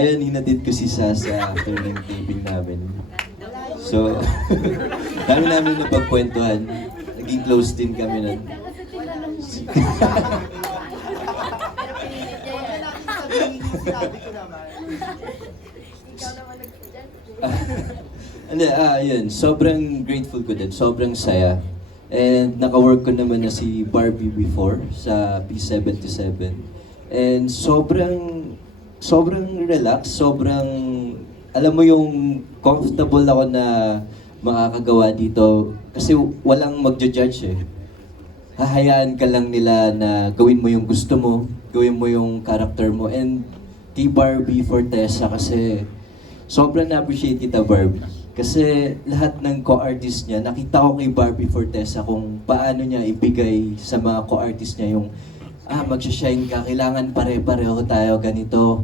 Ayun, hinatid ko si Sasa after ng taping namin. So, dami namin napagkwentuhan. Naging close din kami nun. Hindi, yun. Sobrang grateful ko din. Sobrang saya. And naka-work ko naman na si Barbie before sa P77. And sobrang relax, alam mo yung comfortable ako na makakagawa dito kasi walang magja-judge eh. Hahayaan ka lang nila na gawin mo yung gusto mo, gawin mo yung character mo. And kay Barbie Fortesa kasi sobrang na-appreciate kita, Barbie. Kasi lahat ng co-artist niya, nakita ko kay Barbie Fortesa kung paano niya ibigay sa mga co-artist niya yung magsha-shine ka, kailangan pare-pareho tayo, ganito.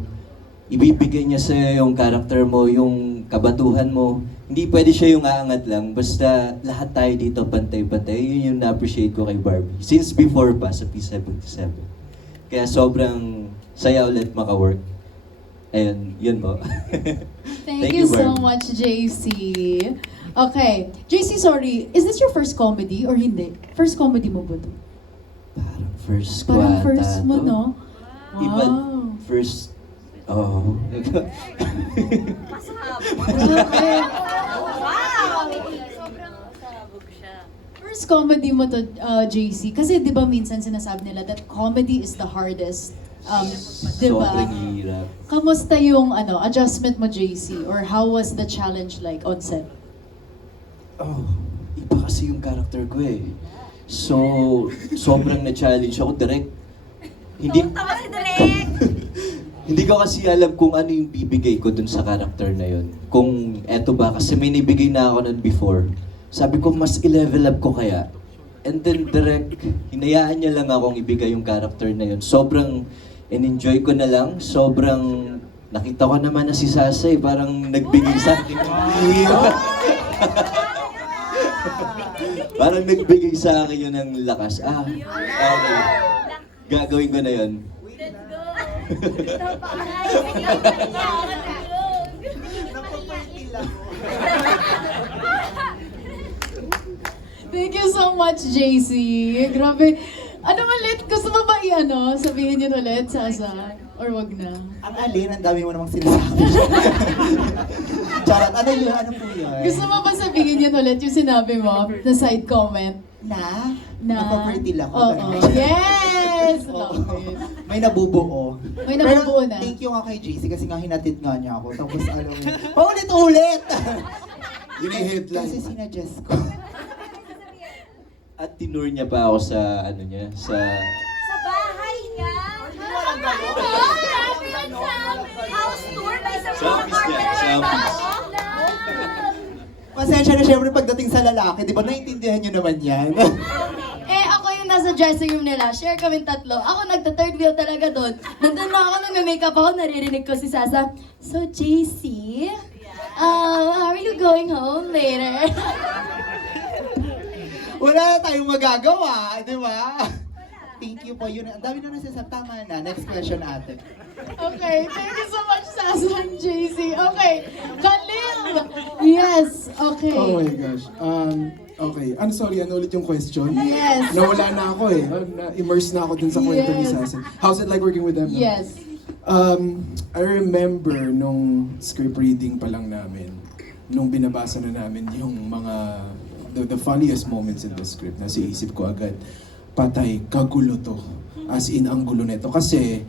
Ibibigay niya sa'yo yung character mo, yung kabatuhan mo. Hindi pwede siya yung aangat lang, basta lahat tayo dito pantay-pantay. Yun yung na-appreciate ko kay Barbie. Since before pa sa P77. Kaya sobrang saya ulit maka-work. Ayun, yun po. Thank you so much, JC. Okay. JC, sorry. Is this your first comedy or hindi? First comedy mo ba to? Parang first ko Parang ata first mo, to. no? Iba, Wow. first, oh. Okay. Sobrang sabog siya. First comedy mo to, JC. Kasi di ba minsan sinasabi nila that comedy is the hardest. Di ba? Sobrang hirap. Kamusta yung adjustment mo, JC? Or how was the challenge like on set? Oh, iba kasi yung character ko eh. So, sobrang na-challenge ako direct. Hindi, Tawa si Direk! hindi ko kasi alam kung ano yung bibigay ko dun sa character na yun. Kung eto ba, kasi may nibigay na ako nun before. Sabi ko, mas i-level up ko kaya. And then direct, hinayaan niya lang akong ibigay yung character na yun. Sobrang in-enjoy ko na lang. Sobrang nakita ko naman na si Sasay, parang nagbigay sa akin. Parang nagbigay sa akin yun ng lakas. Okay. Gagawin ko na yun. Let's go! Thank you so much, JC. Grabe. Ano ulit? Gusto mo ba sabihin yun ulit, Sasa? Or wag na? Ang alin, ang dami mo namang sinasabi. Charot, ano yun? Ano po yun? Gusto mo ba sabihin yun ulit yung sinabi mo na side comment? Na? Napafertile ako. Oo. Ganun. Yes! Oo. Love it. May nabubuo. May nabubuo na. Thank you nga kay JC kasi nga hinatid nga niya ako. Tapos alam mo, paulit-ulit! Yun yung headline. Kasi sinadjust ko. At tinur niya pa ako sa Sa bahay niya! Grabe yun sa house tour! May sa Sa office niya, sa office. Pasensya na syempre pagdating sa lalaki, di ba naiintindihan niyo naman yan? Ako yung nasa dressing room nila. Share kami tatlo. Ako nagta-third wheel talaga doon. Nandun na ako nung may-makeup ako. Naririnig ko si Sasa. So, JC, how are you going home later? Wala na tayong magagawa, di ba? Thank you po. Yun, ang dami na nasasabi. Tama na. Next question, ate. Okay, thank you so much, Sasa and JC. Okay, Khalil! Yes, okay. Oh my gosh. Okay. I'm sorry, ano ulit yung question? Yes. Nawala na ako eh. Na-immerse na ako dun sa kwento ni Yes. Sassen. How's it like working with them? Yes. I remember nung script reading pa lang namin, nung binabasa na namin yung mga the funniest moments in the script, nasa isip ko agad, patay, kagulo to. As in, ang gulo nito. Kasi,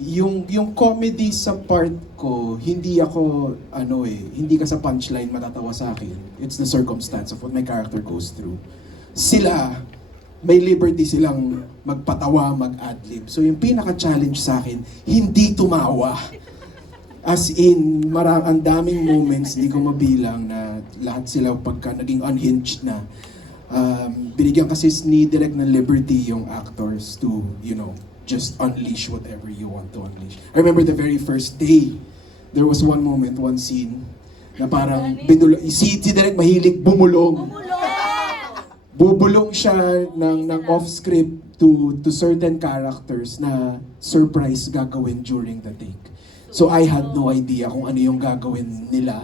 yung comedy sa part ko, hindi ka sa punchline matatawa sa akin. It's the circumstance of what my character goes through. Sila, may liberty silang magpatawa, mag-adlib. So yung pinaka-challenge sa akin, hindi tumawa. As in, ang daming moments, hindi ko mabilang na lahat sila pagka naging unhinged na. Binigyan kasi ni Direk ng liberty yung actors to, just unleash whatever you want to unleash. I remember the very first day, there was one moment, one scene, na parang si Direk mahilig bumulong. Bubulong siya ng off-script to certain characters na surprise gagawin during the take. So I had no idea kung ano yung gagawin nila.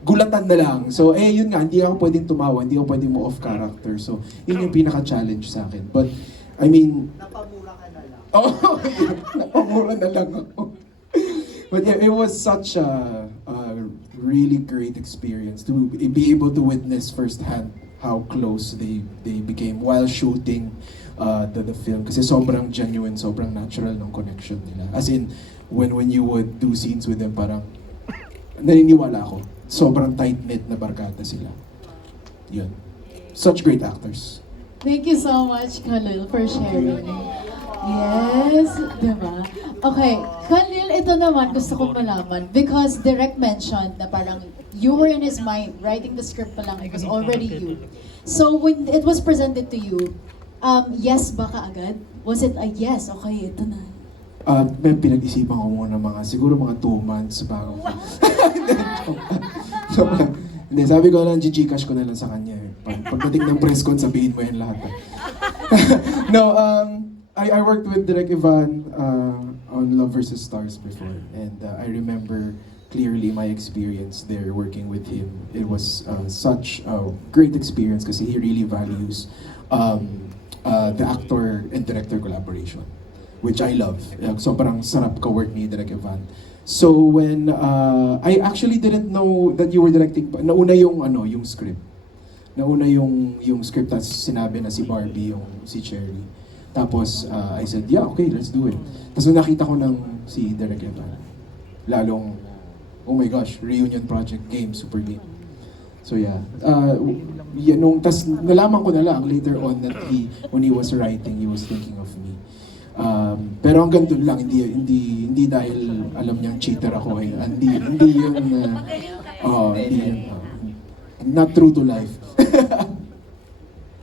Gulatan na lang. So yun nga, hindi ako pwedeng tumawa, hindi ako pwedeng mo off character. So yun yung pinaka-challenge sa akin. But I mean, Napamura ka na lang. oh, napamura na lang ako. But yeah, it was such a really great experience to be able to witness firsthand how close they became while shooting the film. Kasi sobrang genuine, sobrang natural ng connection nila. As in, when you would do scenes with them, parang naniniwala ako. Sobrang tight-knit na barkada sila. Yun. Such great actors. Thank you so much, Khalil, for sharing. Yes, diba? Okay, Khalil, ito naman gusto kong malaman because Direk mentioned na parang you were in his mind, writing the script pa lang, it was already you. So when it was presented to you, yes ba ka agad? Was it a yes? Okay, ito na. May pinag-isipan ko muna siguro mga 2 months bago. Hindi, sabi ko lang, Gcash ko na lang sa kanya. Pagdating ng press con, sabihin mo yan lahat. No, I worked with Direk Ivan on Love vs. Stars before. And I remember clearly my experience there working with him. It was such a great experience kasi he really values the actor and director collaboration, which I love. Sobrang sarap ka-work ni Direk Ivan. So when I actually didn't know that you were directing, nauna yung script. Nauna yung script, tapos sinabi na si Barbie, si Cherry. Tapos I said, yeah, okay, let's do it. Tapos nung nakita ko si Direk Ivan, lalong, oh my gosh, reunion project game, super game. So yeah, tas nalaman ko na lang later on that when he was writing, he was thinking of me. Pero hanggang doon lang, hindi dahil alam niyang cheater ako. Hindi yun, not true to life.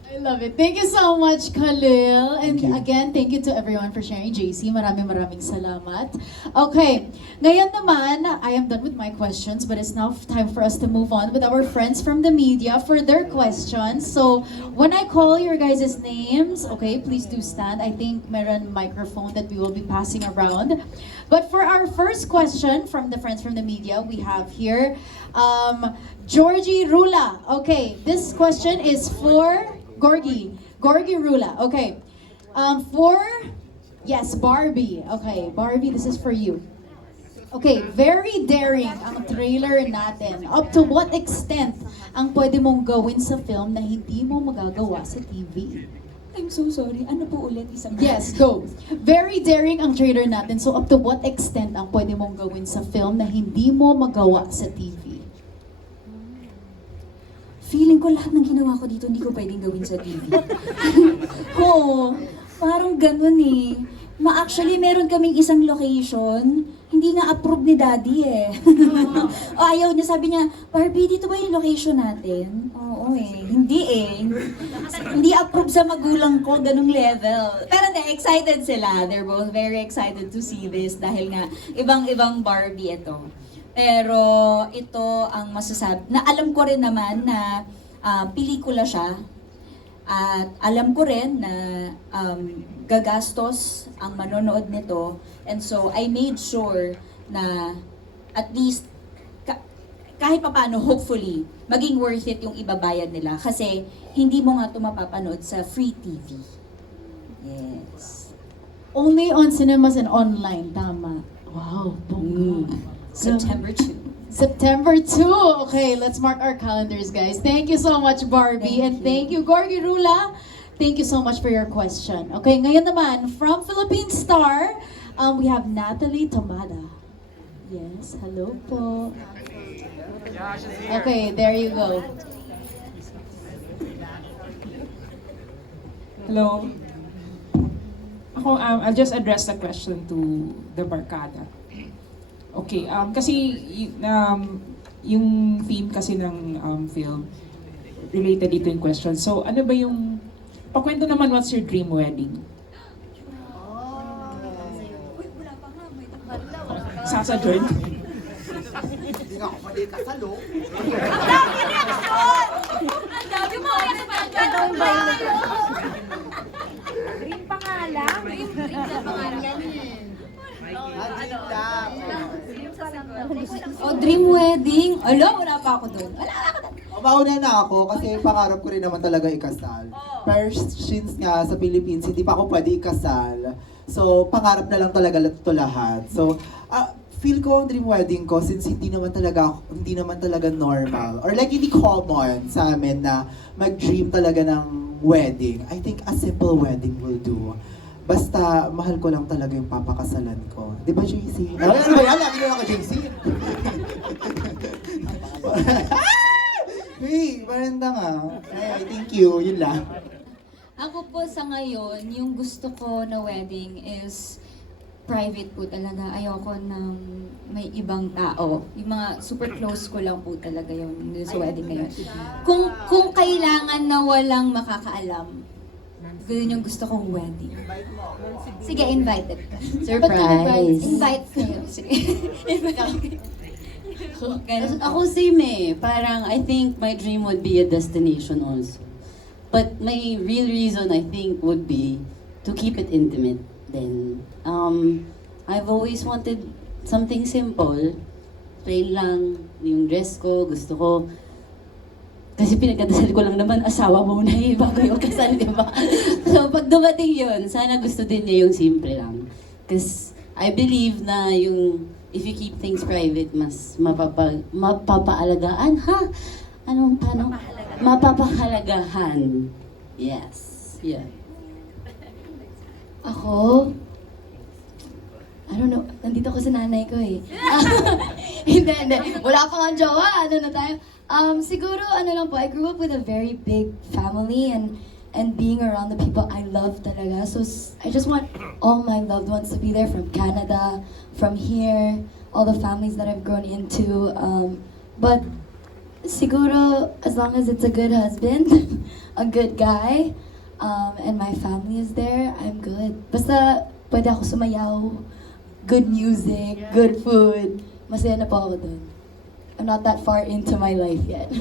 I love it. Thank you so much, Khalil. And Thank you. again, thank you to everyone for sharing. JC, maraming salamat. Okay, ngayon naman, I am done with my questions, but it's now time for us to move on with our friends from the media for their questions. So, when I call your guys' names, okay, please do stand. I think meron microphone that we will be passing around. But for our first question from the friends from the media, we have here Georgie Rula. Okay, this question is for Gorgie Rula. Okay. Yes, Barbie. Okay, Barbie, this is for you. Okay, very daring ang trailer natin. Up to what extent ang pwede mong gawin sa film na hindi mo magagawa sa TV? I'm so sorry. Ano po ulit? Isang Yes, go. Very daring ang trailer natin. So up to what extent ang pwede mong gawin sa film na hindi mo magawa sa TV? Feeling ko lahat ng ginawa ko dito hindi ko pwedeng gawin sa TV. Oo, parang ganun eh. Actually, meron kaming isang location, hindi nga approve ni Daddy eh. O ayaw niya, sabi niya, Barbie, dito ba yung location natin? Oo hindi eh. Hindi approve sa magulang ko, ganung level. Pero excited sila. They're both very excited to see this dahil nga ibang-ibang Barbie ito. Pero ito ang masasabi, na alam ko rin naman na pelikula siya. At alam ko rin na gagastos ang manonood nito. And so I made sure na at least kahit papaano, hopefully, maging worth it yung ibabayad nila. Kasi hindi mo nga ito mapapanood sa free TV. Yes. Only on cinemas and online, tama. Wow, bongga. September 2. September 2. Okay, let's mark our calendars, guys. Thank you so much, Barbie. And thank you, Gorgie Rula. Thank you so much for your question. Okay, ngayon naman, from Philippine Star, we have Natalie Tomada. Yes, hello po. Okay, there you go. Hello. I'll just address the question to the Barkada. Okay, kasi yung theme kasi ng film, related dito yung question. So, ano ba yung, pakwento naman, what's your dream wedding? Sasa Joy? Hindi nga ako mali kasalo. Ang dami mo kaya sa pagkakataon ba yun? Dream pa nga lang. Dream na pangalan yan eh. Ano lang. O, dream wedding. Ala, wala pa ako doon. Wala ako doon. Mauna na ako kasi pangarap ko rin naman talaga ikasal. Pero since nga sa Philippines, hindi pa ako pwede ikasal. So, pangarap na lang talaga ito lahat. So, feel ko ang dream wedding ko since hindi naman talaga normal or like hindi common sa amin na mag-dream talaga ng wedding. I think a simple wedding will do. Basta, mahal ko lang talaga yung papakasalan ko. Di ba, JC? Ano ba yan? Lagi na ako, JC. Hey, paranda nga. Ay, thank you. Yun lang. Ako po sa ngayon, yung gusto ko na wedding is private po talaga. Ayoko ng may ibang tao. Yung mga super close ko lang po talaga yun sa wedding ngayon. Kung kailangan na walang makakaalam, yun yung gusto kong wedding. Sige, invited ka. Surprise. Invite kayo. Sige. Ganun. Ako same eh. Parang I think my dream would be a destination also. But my real reason I think would be to keep it intimate then. I've always wanted something simple. Plain lang. Yung dress ko, gusto ko. Kasi pinagdadasal ko lang naman, asawa muna eh, bago yung kasal, di ba? So pag dumating yun, sana gusto din niya yung simple lang. Because I believe na yung if you keep things private, mas mapapaalagaan, ha? Paano? Mapapahalagahan. Yes. Yeah. Ako? I don't know. Nandito ko sa nanay ko eh. Hindi. Wala pa nga jowa. Ano na tayo? Siguro, lang po, I grew up with a very big family and being around the people I love talaga. So, I just want all my loved ones to be there from Canada, from here, all the families that I've grown into. But, siguro, as long as it's a good husband, a good guy, and my family is there, I'm good. Basta, pwede ako sumayaw, good music, good food, masaya na po ako dun. I'm not that far into my life yet.